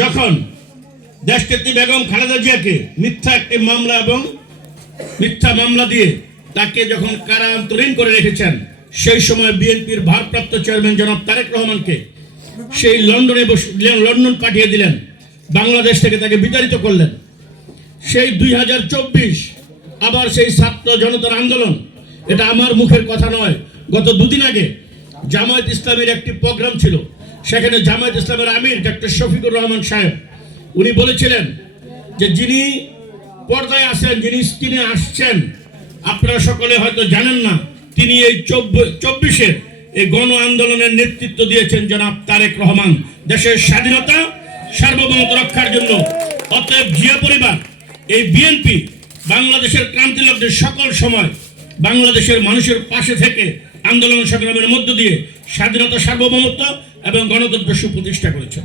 যখন দেশনেত্রী বেগম খালেদা জিয়াকে মিথ্যা একটি মামলা এবং মিথ্যা মামলা দিয়ে তাকে যখন কারান্তরীণ করে রেখেছেন, সেই সময় বিএনপির ভারপ্রাপ্ত চেয়ারম্যান জনাব তারেক রহমানকে সেই লন্ডনে বসে, লন্ডন পাঠিয়ে দিলেন, বাংলাদেশ থেকে তাকে বিতাড়িত করলেন। সেই দুই হাজার চব্বিশ আবার সেই ছাত্র জনতার আন্দোলন, এটা আমার মুখের কথা নয়। গত দুদিন আগে জামায়াত ইসলামের একটি প্রোগ্রাম ছিল সেখানে জামায়াত ইসলামের আমির ডক্টর শফিকুর রহমান সাহেব, উনি বলেছিলেন যে যিনি পর্দায় আসেন যিনি স্ক্রিনে আসছেন, আপনারা সকলে হয়তো জানেন না, তিনি এই চব্বিশের এই গণ আন্দোলনের নেতৃত্ব দিয়েছেন জনাব তারেক রহমান। দেশের স্বাধীনতা, সার্বভৌমত্ব রক্ষার জন্য। অতএব জিয়া পরিবার, এই বিএনপি বাংলাদেশের ক্রান্তি লগ্নের সকল সময় বাংলাদেশের মানুষের পাশে থেকে আন্দোলন সংগ্রামের মধ্য দিয়ে স্বাধীনতা সার্বভৌমত্ব এবং গণতন্ত্র সুপ্রতিষ্ঠা করেছেন।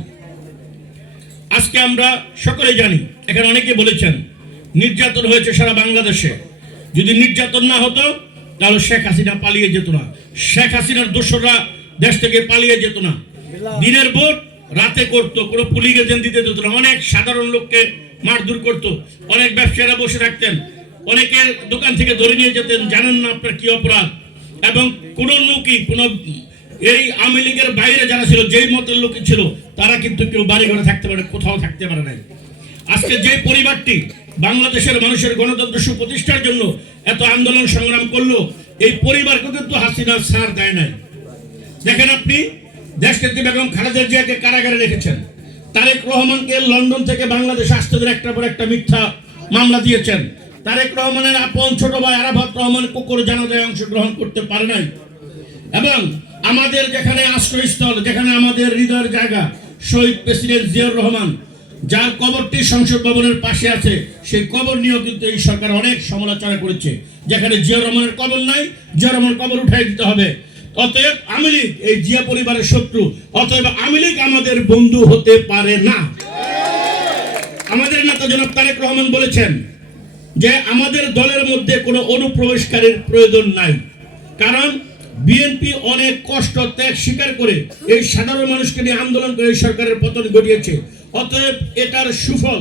আজকে আমরা সকলে জানি, এখানে অনেকে বলেছেন, নির্যাতন হয়েছে সারা বাংলাদেশে। যদি নির্যাতন না হতো, তাহলে শেখ হাসিনা পালিয়ে যেত না। শেখ হাসিনার দোসররা দেশ থেকে পালিয়ে যেত না। দিনের ভোট, রাতে করতো, কোনো পুলিশ এজেন্ট দিতে যেত না। অনেক সাধারণ লোককে মারধর করতো। অনেক ব্যবসায়ীরা বসে থাকতেন। অনেকের দোকান থেকে ধরে নিয়ে যেতেন, জানেন না আপনার কি অপরাধ। এবং কোনো লোকই, কোন এই আওয়ামী লীগের বাইরে যারা ছিল, যেই মতের লোকই ছিল, তারা কিন্তু কেউ বাড়ি ঘরে থাকতে পারে, কোথাও থাকতে পারে নাই। আজকে যে পরিবারটি বাংলাদেশের মানুষের গণতন্ত্র সুপ্রতিষ্ঠার জন্য এত আন্দোলন সংগ্রাম করল, এই পরিবারকে কিন্তু হাসিনা ছাড় দেয় নাই। দেখেন আপনি, দেশনেত্রী বেগম খালেদা জিয়াকে কারাগারে রেখেছেন। তারেক রহমানকে লন্ডন থেকে বাংলাদেশ আসতে দিন একটা পর একটা মিথ্যা মামলা দিয়েছেন। তারেক রহমানের আপন ছোট ভাই আরাফাত রহমান কুকুর জানাজায় অংশগ্রহণ করতে পারে নাই। এবং আমাদের যেখানে আশ্রয়স্থল, যেখানে আমাদের হৃদয়ের জায়গা, শহীদ প্রেসিডেন্ট জিয়াউর রহমান, যার কবরটি সংসদ ভবনের পাশে আছে, সেই কবর নিয়েও কিন্তু এই সরকার অনেক সমালোচনা করেছে। যেখানে জিয়াউর রহমানের কবর নাই, জিয়াউর রহমান কবর উঠাই দিতে হবে। অতএব আওয়ামী লীগ, এই জিয়া পরিবারের শত্রু, অতএব আওয়ামী লীগ আমাদের বন্ধু হতে পারে না। আমাদের নেতা জনাব তারেক রহমান বলেছেন যে আমাদের দলের মধ্যে কোনো অনুপ্রবেশকারীর প্রয়োজন নাই। কারণ বিএনপি অনেক কষ্ট, ত্যাগ স্বীকার করে এই সাধারণ মানুষকে নিয়ে আন্দোলন করে সরকারের পতন ঘটিয়েছে। অতএব এটার সুফল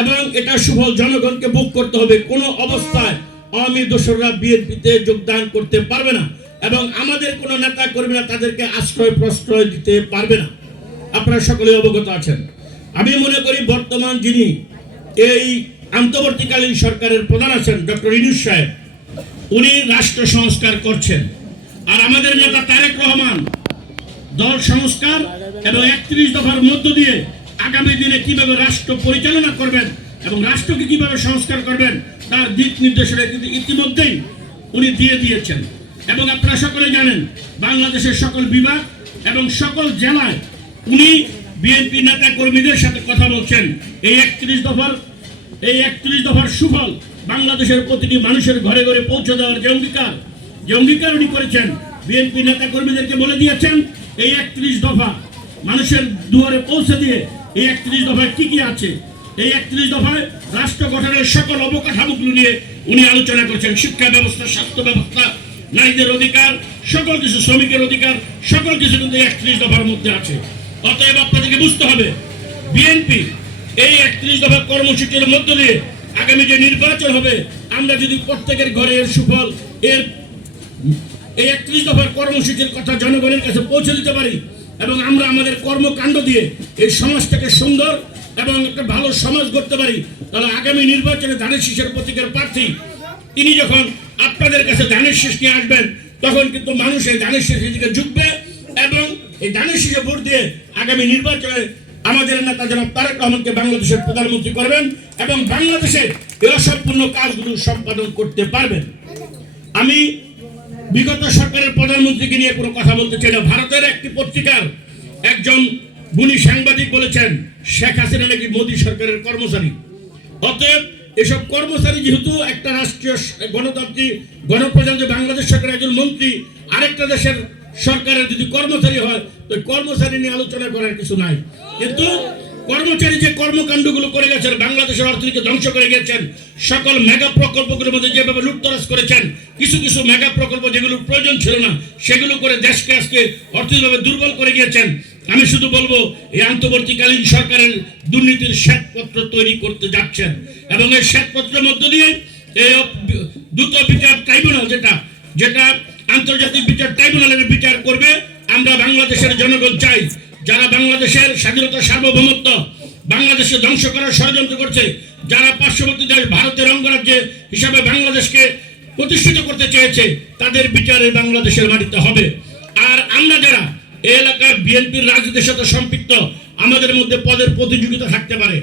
এবং এটা সুফল জনগণকে ভোগ করতে হবে। কোনো অবস্থায় আওয়ামী দোসররা বিএনপিতে যোগদান করতে পারবে না এবং আমাদের কোনো নেতা কর্মীরা তাদেরকে আশ্রয় প্রশ্রয় দিতে পারবে না। আপনারা সকলে অবগত আছেন। আমি মনে করি বর্তমান যিনি এই আন্তর্বর্তীকালীন সরকারের প্রধান আছেন, ডক্টর ইনুস সাহেব, উনি রাষ্ট্র সংস্কার করছেন। আর আমাদের নেতা তারেক রহমান দল সংস্কার এবং একত্রিশ দফার মধ্য দিয়ে আগামী দিনে কীভাবে রাষ্ট্র পরিচালনা করবেন এবং রাষ্ট্রকে কীভাবে সংস্কার করবেন, তার দিক নির্দেশনা কিন্তু ইতিমধ্যেই উনি দিয়ে দিয়েছেন। এবং আপনারা সকলে জানেন, বাংলাদেশের সকল বিভাগ এবং সকল জেলায় উনি বিএনপি নেতা কর্মীদের সাথে কথা বলছেন। এই একত্রিশ দফার, এই একত্রিশ দফার সুফল বাংলাদেশের প্রতিটি মানুষের ঘরে ঘরে পৌঁছে দেওয়ার যে অঙ্গীকার উনি করেছেন। বিএনপি নেতা কর্মীদেরকে বলে দিয়েছেন, এই একত্রিশ দফা মানুষের দুয়ারে পৌঁছে দিয়ে এই একত্রিশ দফায় কি কি আছে? এই একত্রিশ দফায় রাষ্ট্র গঠনের সকল অবকাঠামোগুলো নিয়ে উনি আলোচনা করছেন। শিক্ষা ব্যবস্থা, স্বাস্থ্য ব্যবস্থা, নারীদের অধিকার, সকল কিছু, শ্রমিকের অধিকার, সকল কিছু কিন্তু একত্রিশ দফার মধ্যে আছে। অতএব আপনাদেরকে বুঝতে হবে, বিএনপি এই একত্রিশ দফা কর্মসূচির মধ্য দিয়ে আগামী যে নির্বাচন হবে, আমরা যদি প্রত্যেকের ঘরে এর সুফল এর এই একত্রিশ দফার কর্মসূচির কথা জনগণের কাছে পৌঁছে দিতে পারি এবং আমরা আমাদের কর্মকাণ্ড দিয়ে এই সমাজটাকে সুন্দর এবং একটা ভালো সমাজ করতে পারি। তাহলে আগামী নির্বাচনে ধানের শীষের প্রতীকের প্রার্থী, তিনি যখন আপনাদের কাছে ধানের শীষ নিয়ে আসবেন, তখন কিন্তু মানুষ এই ধানের শীষের দিকে ঝুঁকবে এবং এই ধানের শীষে ভোট দিয়ে আগামী নির্বাচনে আমাদের নেতা জনাব তারেক রহমানকে বাংলাদেশের প্রধানমন্ত্রী করবেন এবং বাংলাদেশের এই অসম্পূর্ণ কাজগুলো সম্পাদন করতে পারবেন। আমি বিগত সরকারের প্রধানমন্ত্রীকে নিয়ে কোনো কথা বলতে চাই না। ভারতের একটি পত্রিকার একজন গুণী সাংবাদিক বলেছেন, শেখ হাসিনা নাকি মোদী সরকারের কর্মচারী। অতএব এসব কর্মচারী যেহেতু একটা রাষ্ট্রীয় গণতান্ত্রিক, গণপ্রজাতন্ত্রী বাংলাদেশ সরকারের একজন মন্ত্রী, আরেকটা দেশের সরকারের যদি কর্মচারী হয়, তো কর্মচারী নিয়ে আলোচনা করার কিছু নাই। কিন্তু কর্মচারী যে কর্মকাণ্ডগুলো করে গেছেন, বাংলাদেশের অর্থনীতি ধ্বংস করে গেছেন, সকল মেগা প্রকল্পগুলোর মধ্যে যেভাবে লুটতরাজ করেছেন, কিছু কিছু মেগা প্রকল্প যেগুলোর প্রয়োজন ছিল না, সেগুলো করে দেশকে আজকে অর্থনৈতিকভাবে দুর্বল করে গিয়েছেন। আমি শুধু বলব, এই আন্তর্বর্তীকালীন সরকারের দুর্নীতির শ্বেতপত্র তৈরি করতে যাচ্ছেন এবং এই শ্বেতপত্রের মধ্য দিয়ে এই দ্রুত বিচার ট্রাইব্যুনাল যেটা যেটা আন্তর্জাতিক বিচার ট্রাইব্যুনালের বিচার করবে, আমরা বাংলাদেশের জনগণ চাই। যারা বাংলাদেশের স্বাধীনতা সার্বভৌমত্ব বাংলাদেশে ধ্বংস করার ষড়যন্ত্র করছে, যারা পার্শ্ববর্তী দেশ ভারতের অঙ্গরাজ্য হিসাবে বাংলাদেশকে প্রতিষ্ঠিত করতে চেয়েছে, তাদের বিচারে বাংলাদেশের মাটিতে হবে। আর আমরা যারা এই এলাকার বিএনপির রাজনীতির সাথে সম্পৃক্ত, আমাদের মধ্যে পদের প্রতিযোগিতা থাকতে পারে,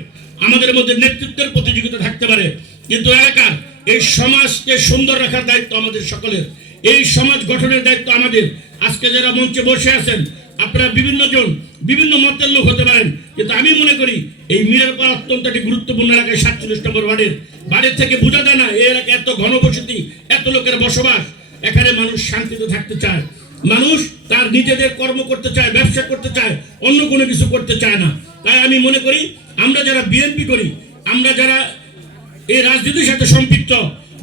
আমাদের মধ্যে নেতৃত্বের প্রতিযোগিতা থাকতে পারে। কিন্তু এলাকার এই সমাজকে সুন্দর রাখার দায়িত্ব আমাদের সকলের। এই সমাজ গঠনের দায়িত্ব আমাদের। আজকে যারা মঞ্চে বসে আছেন, আপনারা বিভিন্ন জন বিভিন্ন মতের লোক হতে পারেন। কিন্তু আমি মনে করি, এই মিরারপাড়া অত্যন্ত একটি গুরুত্বপূর্ণ এলাকায় সাতচল্লিশ নম্বর ওয়ার্ডের বাড়ির থেকে বোঝা যায় না, এই এলাকায় এত ঘনবসতি, এত লোকের বসবাস। এখানে মানুষ শান্তিতে থাকতে চায়। মানুষ তার নিজেদের কর্ম করতে চায়, ব্যবসা করতে চায়, অন্য কোনো কিছু করতে চায় না। তাই আমি মনে করি, আমরা যারা বিএনপি করি, আমরা যারা এই রাজনীতির সাথে সম্পৃক্ত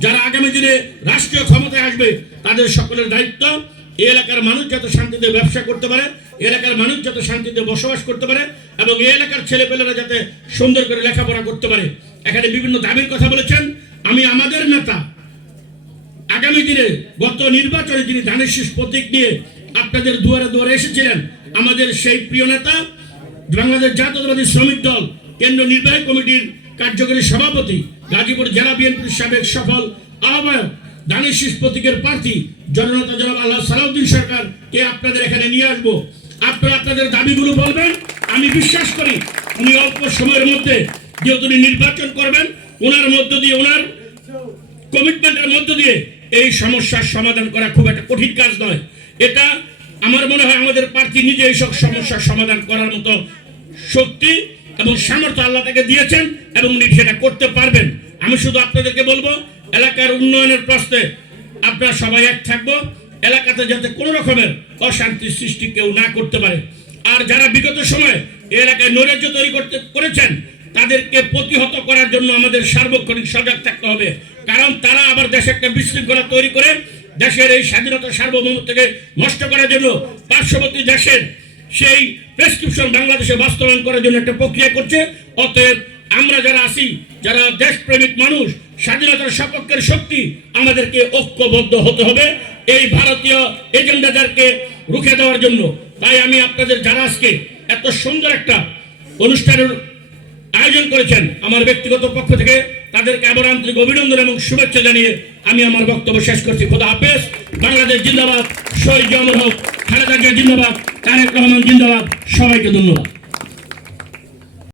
যারা আগামী দিনে রাষ্ট্রীয় ক্ষমতায় আসবে, তাদের সকলের দায়িত্ব, এই এলাকার মানুষ যাতে শান্তিতে ব্যবসা করতে পারে এলাকার মানুষ যাতে শান্তিতে বসবাস করতে পারে, এবং এই এলাকার ছেলেপেলেরা যাতে সুন্দর করে লেখাপড়া করতে পারে। এখানে বিভিন্ন দাবির কথা বলেছেন। আমি আমাদের নেতা, আগামী দিনে গত নির্বাচনে যিনি ধানের শীষ প্রতীক নিয়ে আপনাদের দুয়ারে দুয়ারে এসেছিলেন, আমাদের সেই প্রিয় নেতা, বাংলাদেশ জাতীয়তাবাদী শ্রমিক দল কেন্দ্র নির্বাহী কমিটির কার্যকরী সভাপতি গাজীপুর জেলা বিএনপির সাবেক সফল আহ্বায়ক দানিশিস প্রতীকের প্রার্থী, জননেতা জনাব আল্লাহ সালাউদ্দিন সরকার কে আপনাদের এখানে নিয়ে আসব। আপনারা আপনাদের দাবিগুলো বলবেন, আমি বিশ্বাস করি উনি অল্প সময়ের মধ্যে যেহেতু নির্বাচন করবেন, ওনার মধ্য দিয়ে, ওনার কমিটমেন্টের মধ্য দিয়ে এই সমস্যার সমাধান করা খুব একটা কঠিন কাজ নয়। এটা আমার মনে হয় আমাদের প্রার্থী নিজে এইসব সমস্যার সমাধান করার মতো শক্তি এবং সামর্থ্য আল্লাহ তাকে দিয়েছেন এবং উনি সেটা করতে পারবেন। আমি শুধু আপনাদেরকে বলব, এলাকার উন্নয়নের প্রশ্নে আপনারা সবাই এক থাকব। এলাকাতে যাতে কোনো রকমের অশান্তি সৃষ্টি কেউ না করতে পারে। আর যারা বিগত সময়ে এই এলাকায় নৈরাজ্য তৈরি করতে করেছেন, তাদেরকে প্রতিহত করার জন্য আমাদের সার্বক্ষণিক সজাগ থাকতে হবে। কারণ তারা আবার দেশে একটা বিশৃঙ্খলা তৈরি করে, দেশের এই স্বাধীনতা সার্বভৌমত্বকে নষ্ট করার জন্য পার্শ্ববর্তী দেশের সেই প্রেসক্রিপশন বাংলাদেশে বাস্তবায়ন করার জন্য একটা প্রক্রিয়া করছে। অতএব আমরা যারা আছি, যারা দেশপ্রেমিক মানুষ, স্বাধীনতার সপক্ষের শক্তি, আমাদেরকে ঐক্যবদ্ধ হতে হবে। এই ভারতীয় এজেন্ডাদেরকে রুখে দেওয়ার জন্য। তাই আমি আপনাদের যারা আজকে এত সুন্দর একটা অনুষ্ঠানের আয়োজন করেছেন, আমার ব্যক্তিগত পক্ষ থেকে তাদেরকে আবার আন্তরিক অভিনন্দন এবং শুভেচ্ছা জানিয়ে আমি আমার বক্তব্য শেষ করছি। খোদা হাফেজ। বাংলাদেশ জিন্দাবাদ। শহীদ জমর হোক। খালেদা জিয়া জিন্দাবাদ তারেক রহমান জিন্দাবাদ সবাইকে ধন্যবাদ।